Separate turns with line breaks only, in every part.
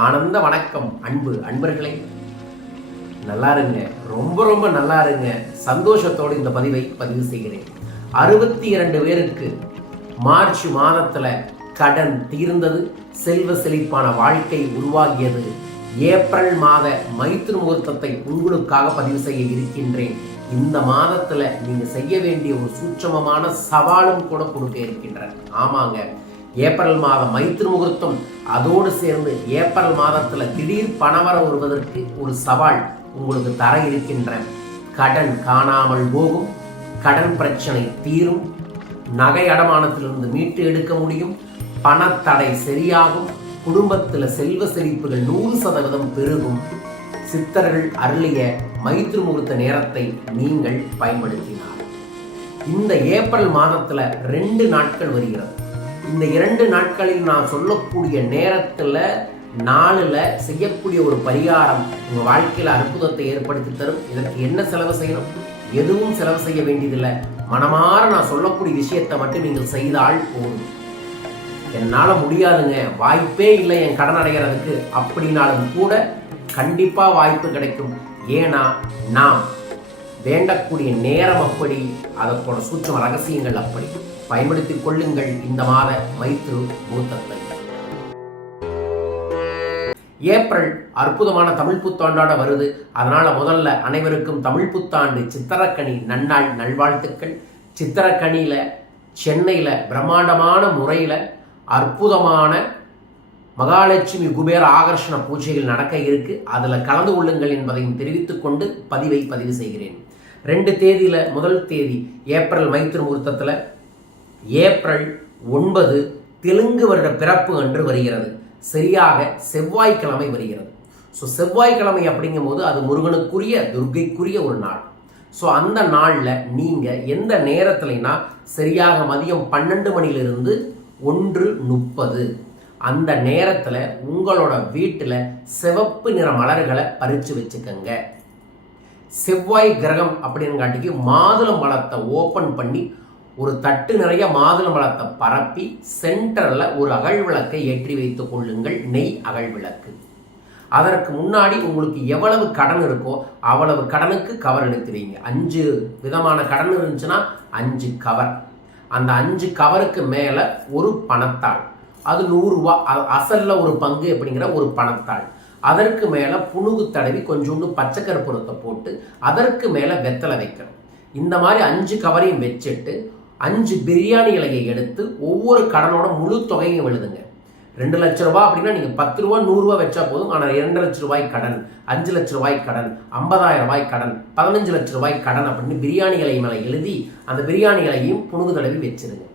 ஆனந்த வணக்கம் அன்பு அன்பர்களே. நல்லா இருங்க ரொம்ப ரொம்ப நல்லா இருங்க சந்தோஷத்தோடு இந்த பதிவை பதிவு செய்கிறேன். அறுபத்தி இரண்டு பேருக்கு மார்ச் மாதத்துல கடன் தீர்ந்தது. செல்வ செழிப்பான வாழ்க்கை உருவாகியது. ஏப்ரல் மாத மைத்திரு முகூர்த்தத்தை உங்களுக்காக பதிவு செய்ய இருக்கின்றேன். இந்த மாதத்துல நீங்க செய்ய வேண்டிய ஒரு சூட்சமமான சவாலும் கூட கொடுக்க இருக்கின்றேன். ஆமாங்க. ஏப்ரல் மாதம் மைத்திரு முகூர்த்தம். அதோடு சேர்ந்து ஏப்ரல் மாதத்தில் திடீர் பணவர வருவதற்கு ஒரு சவால் உங்களுக்கு தர இருக்கின்ற. கடன் காணாமல் போகும். கடன் பிரச்சனை தீரும். நகை அடமானத்திலிருந்து மீட்டு எடுக்க முடியும். பணத்தடை சரியாகும். குடும்பத்தில் செல்வ செழிப்புகள் நூறு சதவீதம் பெருகும். சித்தர்கள் அருளிய மைத்ரு முகூர்த்த நேரத்தை நீங்கள் பயன்படுத்தினார் இந்த ஏப்ரல் மாதத்தில் ரெண்டு நாட்கள் வருகிறது. இந்த இரண்டு நாட்களில் நான் சொல்லக்கூடிய நேரத்தில் நாளில் செய்யக்கூடிய ஒரு பரிகாரம் உங்கள் வாழ்க்கையில் அற்புதத்தை ஏற்படுத்தி தரும். இதற்கு என்ன செலவு செய்யணும்? எதுவும் செலவு செய்ய வேண்டியதில்லை. மனமாற நான் சொல்லக்கூடிய விஷயத்தை மட்டும் நீங்கள் செய்தால் போதும். என்னால் முடியாதுங்க. வாய்ப்பே இல்லை என் கடன் அடைகிறதுக்கு. அப்படின்னாலும் கூட கண்டிப்பாக வாய்ப்பு கிடைக்கும். ஏன்னா நாம் வேண்டக்கூடிய நேரம் அப்படி அதற்கான சூட்சம் ரகசியங்கள் அப்படி. பயன்படுத்திக் கொள்ளுங்கள். இந்த மாத மைத்ரு முகூர்த்தத்தை ஏப்ரல் அற்புதமான தமிழ் புத்தாண்டோட வருது. அதனால முதல்ல அனைவருக்கும் தமிழ் புத்தாண்டு சித்திரக்கணி நன்னாள் நல்வாழ்த்துக்கள். சித்திரக்கனியில சென்னையில பிரம்மாண்டமான முறையில அற்புதமான மகாலட்சுமி குபேர ஆகர்ஷண பூஜைகள் நடக்க இருக்கு. அதில் கலந்து கொள்ளுங்கள் என்பதையும் தெரிவித்துக் கொண்டு பதிவை பதிவு செய்கிறேன். ரெண்டு தேதியில் முதல் தேதி ஏப்ரல் மைத்திரு முகூர்த்தத்தில் ஏப்ரல் ஒன்பது தெலுங்கு வருட பிறப்பு அன்று வருகிறது. சரியாக செவ்வாய்க்கிழமை வருகிறது. ஸோ செவ்வாய்க்கிழமை அப்படிங்கும்போது அது முருகனுக்குரிய துர்க்கைக்குரிய ஒரு நாள். ஸோ அந்த நாளில் நீங்கள் எந்த நேரத்துலனா சரியாக மதியம் பன்னெண்டு மணிலிருந்து ஒன்று முப்பது. அந்த நேரத்தில் உங்களோட வீட்டில் சிவப்பு நிற மலர்களை பறித்து வச்சுக்கோங்க. செவ்வாய் கிரகம் அப்படின்னு காட்டிக்கு மாதுளம் பழத்தை ஓப்பன் பண்ணி ஒரு தட்டு நிறைய மாதுளம் பழத்தை பரப்பி சென்டரில் ஒரு அகல் விளக்கை ஏற்றி வைத்துக் கொள்ளுங்கள். நெய் அகல் விளக்கு. அதற்கு முன்னாடி உங்களுக்கு எவ்வளவு கடன் இருக்கோ அவ்வளவு கடனுக்கு கவர் எடுத்து வைங்க அஞ்சு விதமான கடன் இருந்துச்சுன்னா அஞ்சு கவர். அந்த அஞ்சு கவருக்கு மேலே ஒரு பணத்தாள். அது நூறுரூவா அசல்ல ஒரு பங்கு அப்படிங்கிற ஒரு பணத்தாள். அதற்கு மேலே புணுகு தடவி கொஞ்சோண்டு பச்சை கற்பூரத்தை போட்டு அதற்கு மேலே வெத்தலை வைக்கணும். இந்த மாதிரி அஞ்சு கவரையும் வச்சுட்டு அஞ்சு பிரியாணி இலையை எடுத்து ஒவ்வொரு கடனோட முழு தொகையும் எழுதுங்க. ரெண்டு லட்ச ரூபாய் அப்படின்னா நீங்கள் பத்து ரூபா நூறுரூவா வச்சா போதும். ஆனால் இரண்டு லட்ச ரூபாய் கடன் அஞ்சு லட்ச ரூபாய் கடன் ஐம்பதாயிரம் ரூபாய் கடன் பதினஞ்சு லட்ச ரூபாய் கடன் அப்படின்னு பிரியாணி இலை மேலே எழுதி அந்த பிரியாணி இலையும் புணுகு தடவி வச்சிருங்க.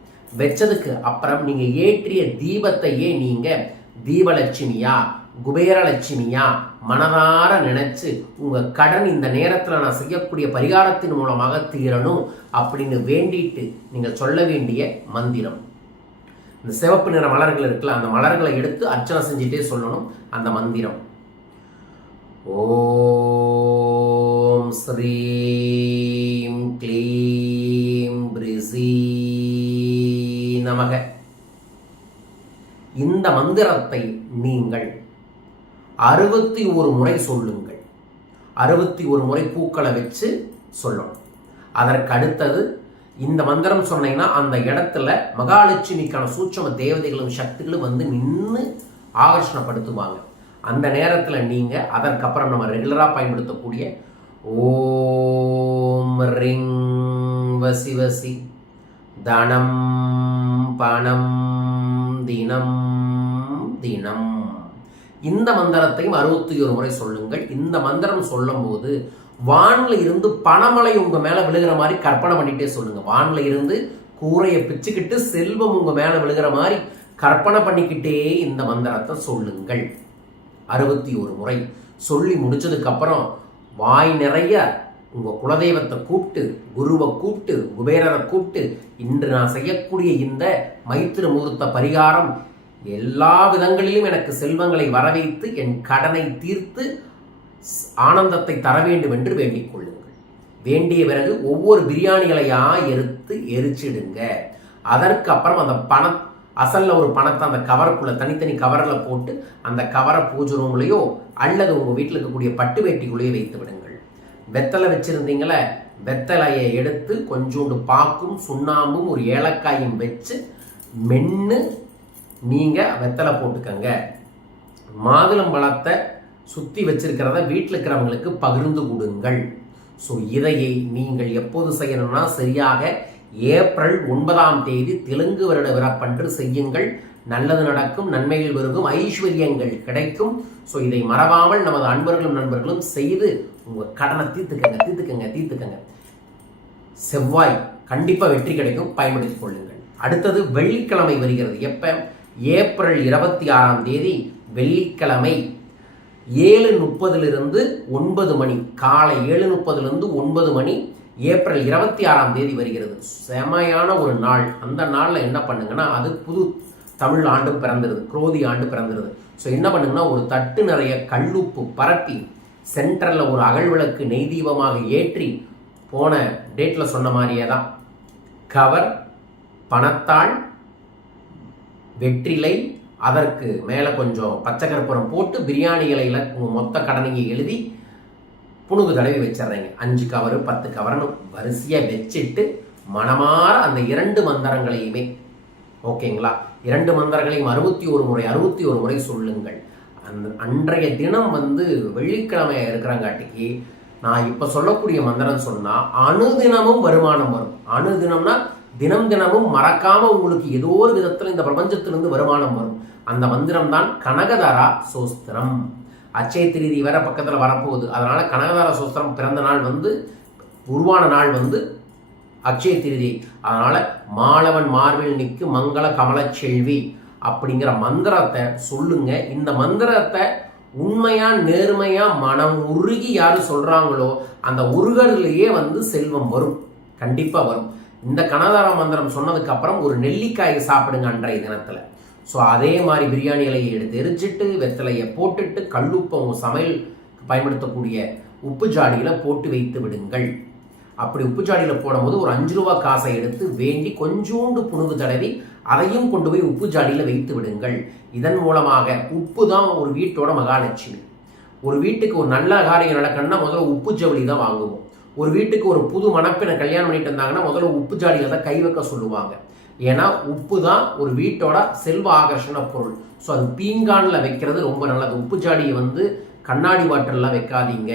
வச்சதுக்கு அப்புறம் நீங்கள் ஏற்றிய தீபத்தையே நீங்கள் தீபலட்சுமியா குபேரலட்சுமியா மனதார நினைச்சு உங்க கடன் இந்த நேரத்தில் நான் செய்யக்கூடிய பரிகாரத்தின் மூலமாக தீரணும். அப்படின்னு வேண்டிட்டு நீங்கள் சொல்ல வேண்டிய மந்திரம். இந்த சிவப்பு நிற மலர்கள் இருக்குல்ல அந்த மலர்களை எடுத்து அர்ச்சனை செஞ்சுட்டே சொல்லணும் அந்த மந்திரம். ஓம் ஸ்ரீம் க்ளீம் பிரிசி நமக. இந்த மந்திரத்தை நீங்கள் அறுபத்தி ஒரு முறை சொல்லுங்கள். அறுபத்தி ஒரு முறை பூக்களை வச்சு சொல்லணும். அதற்கு அடுத்தது இந்த மந்திரம் சொன்னீங்கன்னா அந்த இடத்துல மகாலட்சுமிக்கான சூட்சம தேவதைகளும் சக்திகளும் வந்து நின்று ஆகர்ஷணப்படுத்துவாங்க. அந்த நேரத்தில் நீங்கள் அதற்கப்புறம் நம்ம ரெகுலராக பயன்படுத்தக்கூடிய ஓம் ரிங் வசி வசி தனம் பணம் தினம் தினம். இந்த மந்திரத்தையும் அறுபத்தி ஒரு முறை சொல்லுங்கள். இந்த மந்திரம் சொல்லும்போது வானில் இருந்து பணமலை உங்கள் மேலே விழுகிற மாதிரி கற்பனை பண்ணிகிட்டே சொல்லுங்கள் வானில் இருந்து கூரையை பிச்சுக்கிட்டு செல்வம் உங்கள் மேலே விழுகிற மாதிரி கற்பனை பண்ணிக்கிட்டே இந்த மந்திரத்தை சொல்லுங்கள். அறுபத்தி ஒரு முறை சொல்லி முடிச்சதுக்கப்புறம் வாய் நிறைய உங்கள் குலதெய்வத்தை கூப்பிட்டு குருவை கூப்பிட்டு குபேரரை கூப்பிட்டு இன்று நான் செய்யக்கூடிய இந்த மைத்திரு முகூர்த்த பரிகாரம் எல்லா விதங்களிலும் எனக்கு செல்வங்களை வரவைத்து என் கடனை தீர்த்து ஆனந்தத்தை தர வேண்டும் என்று வேண்டிக் கொள்ளுங்கள். வேண்டிய பிறகு ஒவ்வொரு பிரியாணிகளையா எடுத்து எரிச்சிடுங்க. அதற்கு அப்புறம் அந்த பண அசலில் ஒரு பணத்தை அந்த கவருக்குள்ளே தனித்தனி கவரில் போட்டு அந்த கவரை பூஜை ரூம்லையோ அல்லது உங்கள் வீட்டில் இருக்கக்கூடிய பட்டு வேட்டிக்குள்ளேயோ வைத்து விடுங்கள். வெத்தலை வச்சுருந்தீங்களே வெத்தலையை எடுத்து கொஞ்சோண்டு பாக்கும் சுண்ணாம்பும் ஒரு ஏலக்காயும் வச்சு மென்று நீங்கள் வெத்தலை போட்டுக்கங்க. மாதுளம்பழத்தை சுற்றி வச்சிருக்கிறத வீட்டில் இருக்கிறவங்களுக்கு பகிர்ந்து கொடுங்கள். ஸோ இதையை நீங்கள் எப்போது செய்யணும்னா சரியாக ஏப்ரல் ஒன்பதாம் தேதி தெலுங்கு வருட விரப்பன்று செய்யுங்கள். நல்லது நடக்கும் நன்மைகள் பெருகும் ஐஸ்வர்யங்கள் கிடைக்கும். ஸோ இதை மறவாமல் நமது அன்பர்களும் நண்பர்களும் செய்து உங்கள் கடனை தீர்த்துக்கங்க தீர்த்துக்கங்க தீர்த்துக்கங்க. செவ்வாய் கண்டிப்பாக வெற்றி கிடைக்கும் பயன்படுத்திக் கொள்ளுங்கள். அடுத்தது வெள்ளிக்கிழமை வருகிறது. எப்போ? ஏப்ரல் இருபத்தி ஆறாம் தேதி வெள்ளிக்கிழமை. ஏழு முப்பதுலேருந்து ஒன்பது மணி. காலை ஏழு முப்பதுலேருந்து ஒன்பது மணி. ஏப்ரல் இருபத்தி ஆறாம் தேதி வருகிறது. செமையான ஒரு நாள். அந்த நாளில் என்ன பண்ணுங்கன்னா அது புது தமிழ் ஆண்டு பிறந்துருது. குரோதி ஆண்டு பிறந்துருது. ஸோ என்ன பண்ணுங்கன்னா ஒரு தட்டு நிறைய கல்லுப்பு பரப்பி சென்டரில் ஒரு அகழ்விளக்கு நெய் தீபமாக ஏற்றி போன டேட்டில் சொன்ன மாதிரியே தான். கவர் பணத்தாள் வெற்றிலை அதற்கு மேலே கொஞ்சம் பச்சை கற்பூரம் போட்டு பிரியாணி இலையில் உங்கள் மொத்த கடனையை எழுதி புணுகு தடவி வச்சிடுறீங்க. அஞ்சு கவரு பத்து கவர்னு வரிசையாக வச்சுட்டு மனமாற அந்த இரண்டு மந்திரங்களையுமே. ஓகேங்களா? இரண்டு மந்திரங்களையும் அறுபத்தி ஒரு முறை அறுபத்தி ஒரு முறை சொல்லுங்கள். அந்த அன்றைய தினம் வந்து வெள்ளிக்கிழமை இருக்கிறங்காட்டிக்கு நான் இப்போ சொல்லக்கூடிய மந்திரம் சொன்னால் அணுதினமும் வருமானம் வரும். அணுதினம்னா தினம் தினமும் மறக்காம உங்களுக்கு ஏதோ ஒரு விதத்தில் இந்த பிரபஞ்சத்திலிருந்து வருமானம் வரும். அந்த மந்திரம் தான் கனகதாரா சோஸ்திரம். அச்சய திருதி வேற பக்கத்தில் வரப்போகுது. அதனால கனகதார சோஸ்திரம் பிறந்த நாள் வந்து உருவான நாள் வந்து அக்ஷய திருதி. அதனால மாலவன் மார்பில் நிற்கு மங்கள கமல செல்வி அப்படிங்கிற மந்திரத்தை சொல்லுங்க. இந்த மந்திரத்தை உண்மையா நேர்மையா மனம் உருகி யாரு சொல்றாங்களோ அந்த உருகலையே வந்து செல்வம் வரும். கண்டிப்பா வரும். இந்த கனதார மந்திரம் சொன்னதுக்கு அப்புறம் ஒரு நெல்லிக்காயை சாப்பிடுங்க அன்றைய தினத்தில். ஸோ அதே மாதிரி பிரியாணி இலையை எடுத்து எரிச்சிட்டு வெத்தலையை போட்டுட்டு கல்லுப்பம் சமையல் பயன்படுத்தக்கூடிய உப்பு ஜாடியில் போட்டு வைத்து விடுங்கள். அப்படி உப்பு ஜாடியில் போடும்போது ஒரு அஞ்சு ரூபா காசை எடுத்து வேண்டி கொஞ்சோண்டு புணுகு தடவி அதையும் கொண்டு போய் உப்பு ஜாடியில் வைத்து விடுங்கள். இதன் மூலமாக உப்பு தான் ஒரு வீட்டோட மகாலட்சுமி. ஒரு வீட்டுக்கு ஒரு நல்ல காரியம் நடக்கணும்னா முதல்ல உப்பு ஜவுளி தான் வாங்குவோம். ஒரு வீட்டுக்கு ஒரு புது மணப்பெண்ணை கல்யாணம் பண்ணிட்டு இருந்தாங்கன்னா முதல்ல உப்பு ஜாடியில் தான் கை வைக்க சொல்லுவாங்க. ஏன்னா உப்பு தான் ஒரு வீட்டோட செல்வ ஆகர்ஷண பொருள். ஸோ அது பீங்கானில் வைக்கிறது ரொம்ப நல்லது. உப்பு ஜாடியை வந்து கண்ணாடி வாட்டரில் வைக்காதீங்க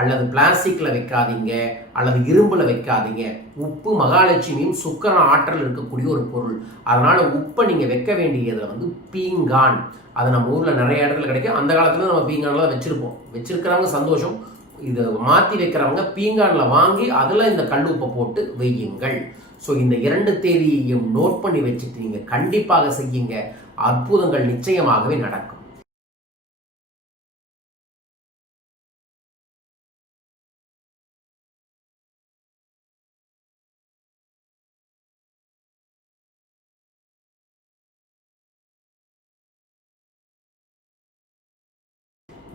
அல்லது பிளாஸ்டிக்கில் வைக்காதீங்க அல்லது இரும்பில் வைக்காதீங்க. உப்பு மகாலட்சுமியும் சுக்கர ஆற்றல் இருக்கக்கூடிய ஒரு பொருள். அதனால் உப்பை நீங்கள் வைக்க வேண்டியது வந்து பீங்கான். அது நம்ம ஊரில் நிறைய இடத்துல கிடைக்கும். அந்த காலத்தில் நம்ம பீங்கானில் வச்சுருப்போம். வச்சுருக்கிறவங்க சந்தோஷம். இதை மாற்றி வைக்கிறவங்க பீங்கானில் வாங்கி அதில் இந்த கல் உப்பை போட்டு வையுங்கள். ஸோ இந்த இரண்டு தேதியையும் நோட் பண்ணி வச்சுட்டு நீங்கள் கண்டிப்பாக செய்யுங்க. அற்புதங்கள் நிச்சயமாகவே நடக்கும்.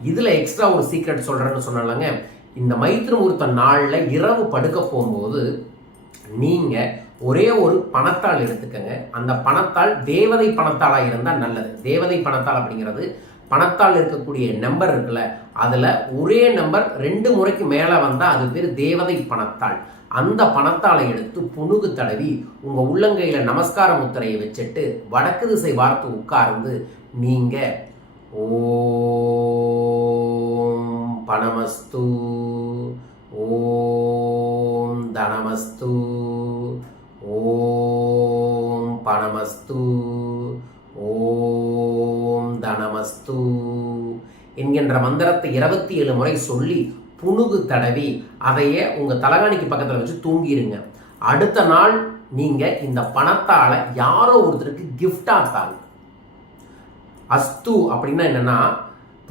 இதில் எக்ஸ்ட்ரா ஒரு சீக்ரெட் சொல்கிறேன்னு சொன்னாலங்க இந்த மைத்திர நாளில் இரவு படுக்க போகும்போது நீங்கள் ஒரே ஒரு பணத்தாள் எடுத்துக்கங்க. அந்த பணத்தாள் தேவதை பணத்தாளாக இருந்தால் நல்லது. தேவதை பணத்தாள் அப்படிங்கிறது பணத்தால் இருக்கக்கூடிய நம்பர் இருக்குல்ல அதில் ஒரே நம்பர் ரெண்டு முறைக்கு மேலே வந்தால் அது பேர் தேவதை பணத்தாள். அந்த பணத்தாளை எடுத்து புணுகு தடவி உங்கள் உள்ளங்கையில் நமஸ்கார முத்திரையை வச்சுட்டு வடக்கு திசை வார்த்து உட்கார்ந்து நீங்கள் ஓ பணமஸ்து ஓம் தனமஸ்து ஓம் பணமஸ்து ஓம் தனமஸ்து என்கின்ற மந்திரத்தை இருபத்தி ஏழு முறை சொல்லி புணுகு தடவி அதையே உங்கள் தலகாணிக்கு பக்கத்தில் வச்சு தூங்கிடுங்க அடுத்த நாள் நீங்கள் இந்த பணத்தால் யாரோ ஒருத்தருக்கு கிஃப்டாக தாங்க. அஸ்து அப்படின்னா என்னென்னா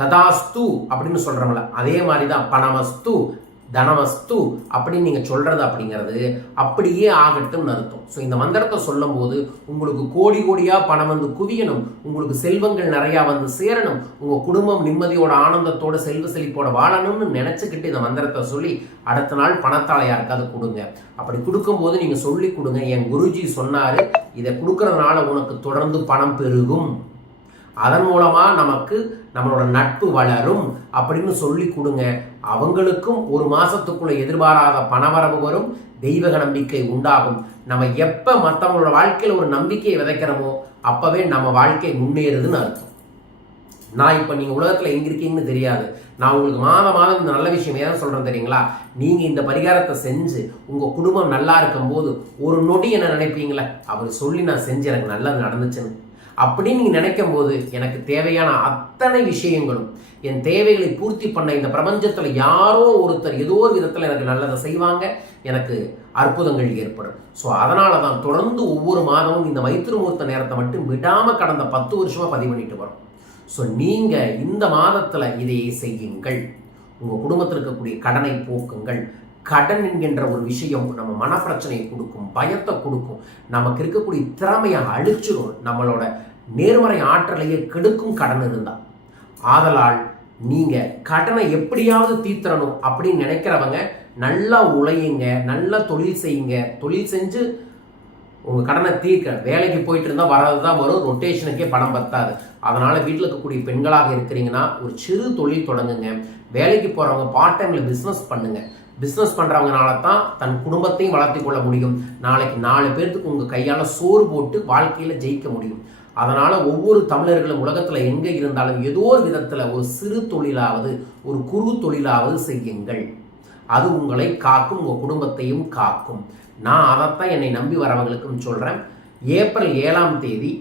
ததாஸ்து அப்படின்னு சொல்கிறோம்ல அதே மாதிரி தான் பணமஸ்து தனவஸ்து அப்படின்னு நீங்கள் சொல்கிறது அப்படிங்கிறது அப்படியே ஆகட்டும்னு அர்த்தம். ஸோ இந்த மந்திரத்தை சொல்லும்போது உங்களுக்கு கோடி கோடியாக பணம் வந்து குவியணும் உங்களுக்கு செல்வங்கள் நிறையா வந்து சேரணும் உங்கள் குடும்பம் நிம்மதியோட ஆனந்தத்தோட செல்வ செழிப்போட வாழணும்னு நினச்சிக்கிட்டு இந்த மந்திரத்தை சொல்லி அடுத்த நாள் பணத்தால் யாருக்காவது கொடுங்க. அப்படி கொடுக்கும்போது நீங்கள் சொல்லி கொடுங்க. என் குருஜி சொன்னார் இதை கொடுக்கறதுனால உனக்கு தொடர்ந்து பணம் பெருகும். அதன் மூலமாக நமக்கு நம்மளோட நட்பு வளரும் அப்படின்னு சொல்லி கொடுங்க. அவங்களுக்கும் ஒரு மாதத்துக்குள்ளே எதிர்பாராத பணவரவு வரும் தெய்வக நம்பிக்கை உண்டாகும். நம்ம எப்போ மற்றவங்களோட வாழ்க்கையில் ஒரு நம்பிக்கையை விதைக்கிறோமோ அப்போவே நம்ம வாழ்க்கை முன்னேறுதுன்னு அர்த்தம். நான் இப்போ நீங்கள் உலகத்தில் எங்கே இருக்கீங்கன்னு தெரியாது. நான் உங்களுக்கு மாத மாதம் இந்த நல்ல விஷயம் ஏதாவது சொல்கிறேன் தெரியுங்களா? நீங்கள் இந்த பரிகாரத்தை செஞ்சு உங்கள் குடும்பம் நல்லா இருக்கும்போது ஒரு நொடி என்ன நினைப்பீங்களே? அவர் சொல்லி நான் செஞ்சு எனக்கு நல்லது நடந்துச்சுன்னு. அப்படின்னு நீங்கள் நினைக்கும் போது எனக்கு தேவையான அத்தனை விஷயங்களும் என் தேவைகளை பூர்த்தி பண்ண இந்த பிரபஞ்சத்தில் யாரோ ஒருத்தர் ஏதோ ஒரு விதத்தில் எனக்கு நல்லதை செய்வாங்க எனக்கு அற்புதங்கள் ஏற்படும். ஸோ அதனால தான் தொடர்ந்து ஒவ்வொரு மாதமும் இந்த மைத்திருமூர்த்த நேரத்தை மட்டும் விடாமல் கடந்த பத்து வருஷமாக பதிவு பண்ணிட்டு வரோம். ஸோ நீங்கள் இந்த மாதத்தில் இதையே செய்யுங்கள். உங்கள் குடும்பத்தில் இருக்கக்கூடிய கடனை போக்குங்கள். கடன் என்கின்ற ஒரு விஷயம் நம்ம மனப்பிரச்சனையை கொடுக்கும் பயத்தை கொடுக்கும் நமக்கு இருக்கக்கூடிய திறமையை அழிச்சிடும் நம்மளோட நேர்மறை ஆற்றலையே கெடுக்கும் கடன் இருந்தால் ஆதலால் நீங்கள் கடனை எப்படியாவது தீர்த்தரணும் அப்படின்னு நினைக்கிறவங்க நல்லா உழையுங்க நல்லா தொழில் செய்யுங்க. தொழில் செஞ்சு உங்கள் கடனை தீர்க்க வேலைக்கு போயிட்டு இருந்தால் வர்றது தான் வரும் ரொட்டேஷனுக்கே பணம் பத்தாது. அதனால் வீட்டில் இருக்கக்கூடிய பெண்களாக இருக்கிறீங்கன்னா ஒரு சிறு தொழில் தொடங்குங்க. வேலைக்கு போகிறவங்க பார்ட் டைமில் பிஸ்னஸ் பண்ணுங்கள் பிஸ்னஸ் பண்ணுறவங்கனால தான் தன் குடும்பத்தையும் வளர்த்தி கொள்ள முடியும். நாளைக்கு நாலு பேர்த்துக்கு உங்கள் கையால் சோறு போட்டு வாழ்க்கையில் ஜெயிக்க முடியும். அதனால் ஒவ்வொரு தமிழர்களும் உலகத்தில் எங்கே இருந்தாலும் ஏதோ ஒரு விதத்தில் ஒரு சிறு தொழிலாவது ஒரு குறு தொழிலாவது செய்யுங்கள். அது உங்களை காக்கும் உங்கள் குடும்பத்தையும் காக்கும். நான் அதைத்தான் என்னை நம்பி வரவங்களுக்கும் சொல்கிறேன் ஏப்ரல் ஏழாம் தேதி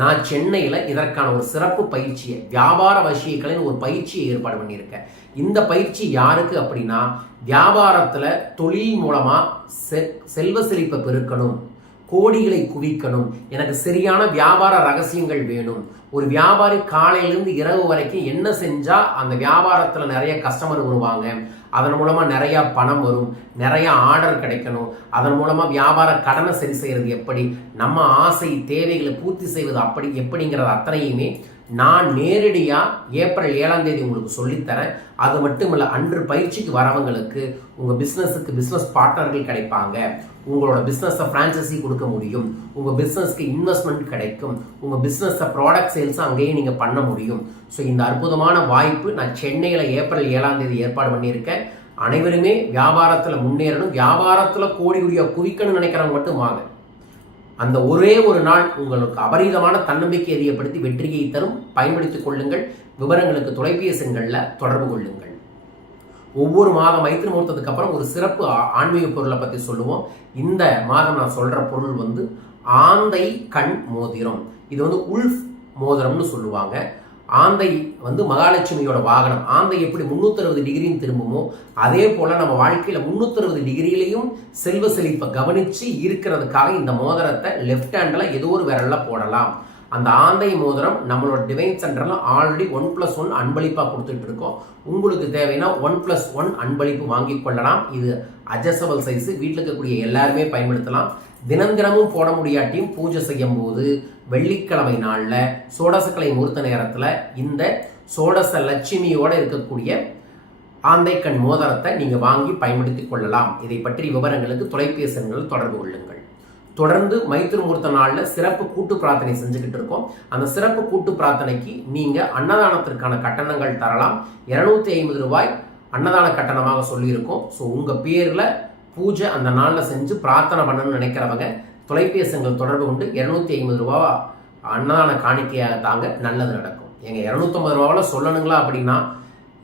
நான் சென்னையில் இதற்கான ஒரு சிறப்பு பயிற்சியை வியாபார வசியக்கலைன்னு ஒரு பயிற்சியை ஏற்பாடு பண்ணியிருக்கேன். இந்த பயிற்சி யாருக்கு அப்படின்னா வியாபாரத்தில் தொழில் மூலமாக செ செல்வ செழிப்பை பெருக்கணும். கோடிகளை குவிக்கணும். எனக்கு சரியான வியாபார ரகசியங்கள் வேணும். ஒரு வியாபாரி காலையிலேருந்து இரவு வரைக்கும் என்ன செஞ்சால் அந்த வியாபாரத்தில் நிறைய கஸ்டமர் வருவாங்க. அதன் மூலமாக நிறையா பணம் வரும். நிறைய ஆர்டர் கிடைக்கணும். அதன் மூலமாக வியாபார கடனை சரி செய்கிறது எப்படி? நம்ம ஆசை தேவைகளை பூர்த்தி செய்வது அப்படி எப்படிங்கிறது அத்தனையுமே நான் நேரடியாக ஏப்ரல் ஏழாம் தேதி உங்களுக்கு சொல்லித்தரேன். அது மட்டும் இல்லை அன்று பயிற்சிக்கு வரவங்களுக்கு உங்கள் பிஸ்னஸுக்கு பிஸ்னஸ் பார்ட்னர்கள் கிடைப்பாங்க. உங்களோட பிஸ்னஸை ஃப்ரான்ச்சைசி கொடுக்க முடியும். உங்கள் பிஸ்னஸ்க்கு இன்வெஸ்ட்மெண்ட் கிடைக்கும். உங்கள் பிஸ்னஸை ப்ராடக்ட் சேல்ஸை அங்கேயே நீங்கள் பண்ண முடியும். ஸோ இந்த அற்புதமான வாய்ப்பு நான் சென்னையில் ஏப்ரல் ஏழாம் தேதி ஏற்பாடு பண்ணியிருக்கேன். அனைவருமே வியாபாரத்தில் முன்னேறணும். வியாபாரத்தில் கோடி கோடியாக குவிக்கணும்னு நினைக்கிறவங்க மட்டும் வாங்க. அந்த ஒரே ஒரு நாள் உங்களுக்கு அபரீதமான தன்னம்பிக்கை அதிகப்படுத்தி வெற்றியை தரும். பயன்படுத்திக் கொள்ளுங்கள். விவரங்களுக்கு தொலைபேசிகளில் தொடர்பு கொள்ளுங்கள். ஒவ்வொரு மாதம் மைத்திரி முகூர்த்தத்துக்கு அப்புறம் ஒரு சிறப்பு ஆன்மீக பொருளை பற்றி சொல்லுவோம். இந்த மாதம் நான் சொல்கிற பொருள் வந்து ஆந்தை கண் மோதிரம். இது வந்து உல்ஃப் மோதிரம்னு சொல்லுவாங்க. ஆந்தை வந்து மகாலட்சுமியோட வாகனம். ஆந்தை எப்படி முந்நூற்றறுபது டிகிரியும் திரும்புமோ அதே போல் நம்ம வாழ்க்கையில் முந்நூற்றறுபது டிகிரியிலையும் செல்வ செழிப்பை கவனித்து இருக்கிறதுக்காக இந்த மோதிரத்தை லெஃப்ட் ஹேண்டில் ஏதோ ஒரு விரலில் போடலாம். அந்த ஆந்தை மோதிரம் நம்மளோட டிவைன் சென்டரில் ஆல்ரெடி ஒன் ப்ளஸ் ஒன் அன்பளிப்பாக கொடுத்துட்டு இருக்கோம். உங்களுக்கு தேவைன்னா ஒன் ப்ளஸ் ஒன் அன்பளிப்பு வாங்கி கொள்ளலாம். இது அட்ஜஸ்டபிள் சைஸு வீட்டில் இருக்கக்கூடிய எல்லாருமே பயன்படுத்தலாம். தினம் தினமும் போட முடியாட்டியும் பூஜை செய்யும் போது வெள்ளிக்கிழமை நாளில் சோடசக்கலை முகூர்த்த நேரத்தில் இந்த சோடச லட்சுமியோடு இருக்கக்கூடிய ஆந்தைக்கண் மோதிரத்தை நீங்கள் வாங்கி பயன்படுத்தி கொள்ளலாம். இதை பற்றி விவரங்களுக்கு தொலைபேசி எண்கள் தொடர்பு கொள்ளுங்கள். தொடர்ந்து மைத்திருமூர்த்த நாளில் சிறப்பு கூட்டு பிரார்த்தனை செஞ்சுக்கிட்டு இருக்கோம். அந்த சிறப்பு கூட்டு பிரார்த்தனைக்கு நீங்கள் அன்னதானத்திற்கான கட்டணங்கள் தரலாம். இரநூத்தி ஐம்பது ரூபாய் அன்னதான கட்டணமாக சொல்லியிருக்கோம். ஸோ உங்கள் பேரில் பூஜை அந்த நாளில் செஞ்சு பிரார்த்தனை பண்ணணும்னு நினைக்கிறவங்க தொலைபேசிகள் தொடர்பு கொண்டு இரநூத்தி ஐம்பது ரூபாவா அன்னதான காணிக்கையாக தாங்க நல்லது நடக்கும். எங்கள் இரநூத்தம்பது ரூபாவில் சொல்லணுங்களா அப்படின்னா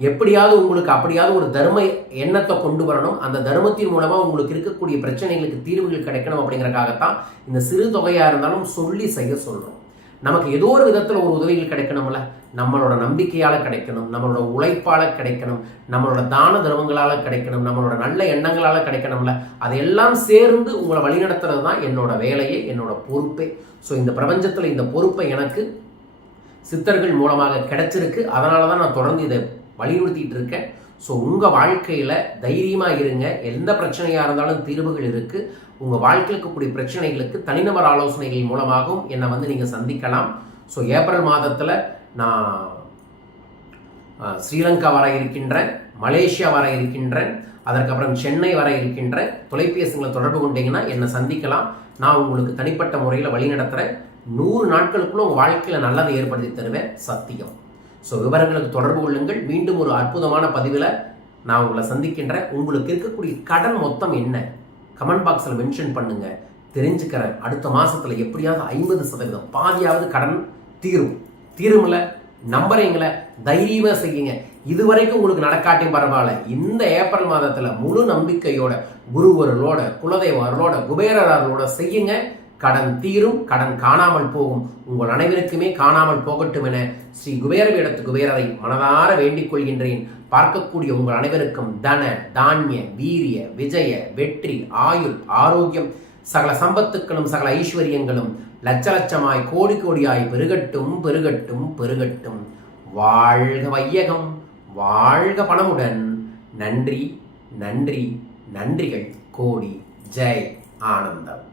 எப்படியாவது உங்களுக்கு அப்படியாவது ஒரு தர்ம எண்ணத்தை கொண்டு வரணும். அந்த தர்மத்தின் மூலமாக உங்களுக்கு இருக்கக்கூடிய பிரச்சனைகளுக்கு தீர்வுகள் கிடைக்கணும் அப்படிங்கிறக்காகத்தான் இந்த சிறு தொகையாக இருந்தாலும் சொல்லி செய்ய சொல்கிறோம் நமக்கு ஏதோ ஒரு விதத்தில் ஒரு உதவிகள் கிடைக்கணும்ல. நம்மளோட நம்பிக்கையால் கிடைக்கணும் நம்மளோட உழைப்பால் கிடைக்கணும் நம்மளோட தான தர்மங்களால் கிடைக்கணும் நம்மளோட நல்ல எண்ணங்களால் கிடைக்கணும்ல அதையெல்லாம் சேர்ந்து உங்களை வழிநடத்துறது தான் என்னோட வேலையே என்னோட பொறுப்பே. ஸோ இந்த பிரபஞ்சத்தில் இந்த பொறுப்பை எனக்கு சித்தர்கள் மூலமாக கிடைச்சிருக்கு. அதனால தான் நான் தொடர்ந்து இதை வலியுறுத்திட்டு இருக்கேன். ஸோ உங்கள் வாழ்க்கையில் தைரியமாக இருங்க. எந்த பிரச்சனையாக இருந்தாலும் தீர்வுகள் இருக்குது உங்கள் வாழ்க்கையில் இருக்கக்கூடிய பிரச்சனைகளுக்கு தனிநபர் ஆலோசனைகள் மூலமாகவும் என்னை வந்து நீங்கள் சந்திக்கலாம். ஸோ ஏப்ரல் மாதத்தில் நான் ஸ்ரீலங்கா வர இருக்கின்றேன் மலேசியா வர இருக்கின்றேன் அதற்கப்புறம் சென்னை வர இருக்கின்றேன் தொலைபேசிகளை தொடர்பு கொண்டீங்கன்னா என்னை சந்திக்கலாம். நான் உங்களுக்கு தனிப்பட்ட முறையில் வழி நடத்துகிறேன் நூறு நாட்களுக்குள்ள உங்கள் வாழ்க்கையில் நல்லதை ஏற்படுத்தி தருவேன். சத்தியம். ஸோ விவரங்களுக்கு தொடர்பு கொள்ளுங்கள். மீண்டும் ஒரு அற்புதமான பதிவில் நான் உங்களை சந்திக்கின்றேன். உங்களுக்கு இருக்கக்கூடிய கடன் மொத்தம் என்ன? கமெண்ட் பாக்ஸில் மென்ஷன் பண்ணுங்கள் தெரிஞ்சுக்கிறேன். அடுத்த மாதத்தில் எப்படியாவது ஐம்பது சதவீதம் பாதியாவது கடன் தீரும். தீரும்ல நம்புறீங்களே தைரியமா செய்யுங்க. இதுவரைக்கும் உங்களுக்கு நடக்காட்டியும் பரவாயில்ல. இந்த ஏப்ரல் மாதத்துல முழு நம்பிக்கையோட குருவர்களோட குலதெய்வர்களோட குபேரர்களோட செய்யுங்க. கடன் தீரும் கடன் காணாமல் போகும். உங்கள் அனைவருக்குமே காணாமல் போகட்டும் என ஸ்ரீ குபேர குபேரரை மனதார வேண்டிக் கொள்கின்றேன். பார்க்கக்கூடிய உங்கள் அனைவருக்கும் தன தானிய வீரிய விஜய வெற்றி ஆயுள் ஆரோக்கியம் சகல சம்பத்துக்களும் சகல ஐஸ்வர்யங்களும் லட்ச லட்சமாய் கோடி கோடியாய் பெருகட்டும் பெருகட்டும் பெருகட்டும். வாழ்க வையகம் வாழ்க பணமுடன். நன்றி நன்றி நன்றிகள். கோடி ஜெய் ஆனந்தம்.